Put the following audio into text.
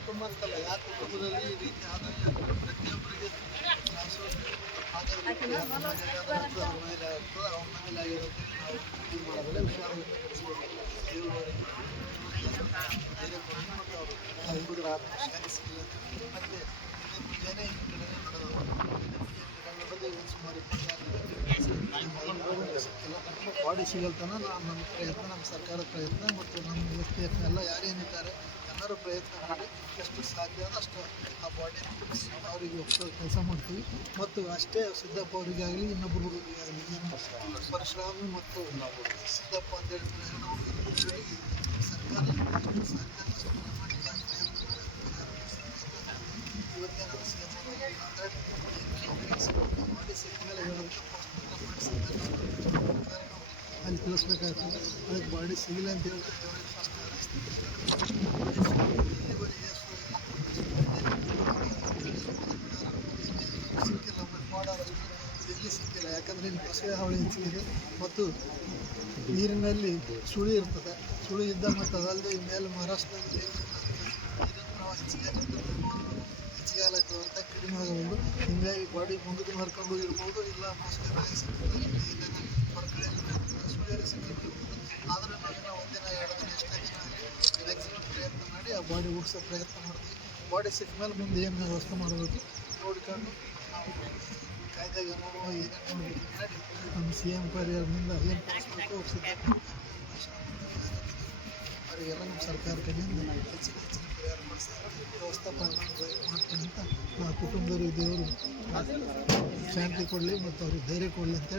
ಕುಟುಂಬ ಅಂತಲ್ಲ, ಯಾವ ಕುಟುಂಬದಲ್ಲಿ ಈ ರೀತಿ ಆದಾಯ ಪ್ರತಿಯೊಬ್ಬರಿಗೆ ಅವ್ರ ಮೇಲೆ ಆಗಿರೋದು ನಾವು ಇದು ಮಾಡೋದಿಲ್ಲ. ವಿಚಾರ ಹುಡುಗರ ಶಾಂತಿ ಸಿಗಲಿಲ್ಲ. ಮತ್ತು ಏನೇ ಸುಮಾರು ಬಾಡಿ ಸಿಗಲ್ತನ ನಮ್ಮ ಪ್ರಯತ್ನ, ನಮ್ಮ ಸರ್ಕಾರದ ಪ್ರಯತ್ನ ಮತ್ತು ನಮ್ಮ ಎಸ್ ಎಲ್ಲ ಯಾರೇನಿದ್ದಾರೆ ಎಲ್ಲರೂ ಪ್ರಯತ್ನ ಮಾಡಿ ಎಷ್ಟು ಸಾಧ್ಯ ಅಷ್ಟು ಆ ಬಾಡಿ ಅವರಿಗೆ ಕೆಲಸ ಮಾಡ್ತೀವಿ. ಮತ್ತು ಅಷ್ಟೇ ಸಿದ್ದಪ್ಪ ಅವರಿಗಾಗಲಿ ಇನ್ನೊಬ್ಬರು ಹುಡುಗರಿಗಾಗಲಿ ಪರಶುರಾಮಿ ಮತ್ತು ಸಿದ್ದಪ್ಪ ಅಂತೇಳಿ ಸರ್ಕಾರ ಅಲ್ಲಿ ತಿಳಿಸ್ಬೇಕಾಗ್ತದೆ. ಅದಕ್ಕೆ ಬಾಡಿ ಸಿಗಲಿ ಅಂತ ಹೇಳಿದ್ರೆ ಫಸ್ಟ್ ಸಿಕ್ಕಿಲ್ಲ, ಎಲ್ಲಿ ಸಿಕ್ಕಿಲ್ಲ. ಯಾಕಂದರೆ ಇಲ್ಲಿ ಬಸವೆ ಹಾವಳಿ ಹೆಚ್ಚಿಗಿದೆ ಮತ್ತು ನೀರಿನಲ್ಲಿ ಸುಳಿ ಇರ್ತದೆ. ಸುಳಿ ಇದ್ದ ಮತ್ತು ಅದಲ್ಲದೆ ಮೇಲೆ ಮಹಾರಾಷ್ಟ್ರದಲ್ಲಿ ನೀರಿನ ಪ್ರವಾಹ ಹೆಚ್ಚಿಗೆ ಆಗ್ಲತ್ತದ ಅಂತ ಕಡಿಮೆ ಆಗಬಹುದು. ಹೀಗಾಗಿ ಬಾಡಿ ಮುಂದಕ್ಕೆ ಹರ್ಕೊಂಡು ಇರ್ಬೋದು, ಇಲ್ಲ ಸುಳಿಯಲ್ಲಿ ಸಿಕ್ಕಿರ್ಬೋದು. ಆದರೆ ನಾವೇನೋ ಒಂದಿನ 2 ದಿನ ಎಷ್ಟೇ ದಿನ ಮ್ಯಾಕ್ಸಿಮಮ್ ಪ್ರಯತ್ನ ಮಾಡಿ ಆ ಬಾಡಿ ಹುಡ್ಸೋ ಪ್ರಯತ್ನ ಮಾಡ್ತೀವಿ. ಬಾಡಿ ಸಿಕ್ಕ ಮೇಲೆ ಮುಂದೆ ಏನು ವ್ಯವಸ್ಥೆ ಮಾಡಬೇಕು ನೋಡಿಕೊಂಡು ನಾವು ಕಾಯ್ದೆಗೆ ಅನುಭವ ಏನೇನು ಮಾಡಬೇಕು ಮಾಡಿ ನಮ್ಮ CM ಪರಿಹಾರದಿಂದ ಏನು ಕಳಿಸ್ಬೇಕು ಅವರಿಗೆಲ್ಲ ನಮ್ಮ ಸರ್ಕಾರ ಕಡೆಯಿಂದ ಹೆಚ್ಚಿನ ಪರಿಹಾರ ಮಾಡಿಸಿ ವ್ಯವಸ್ಥಾಪನೆ ಮಾಡ್ತೀನಿ ಅಂತ ಕುಟುಂಬದವರಿಗೆ ದೇವರು ಶಾಂತಿ ಕೊಡಲಿ ಮತ್ತು ಅವ್ರಿಗೆ ಧೈರ್ಯ ಕೊಡಲಿ ಅಂತೇಳಿ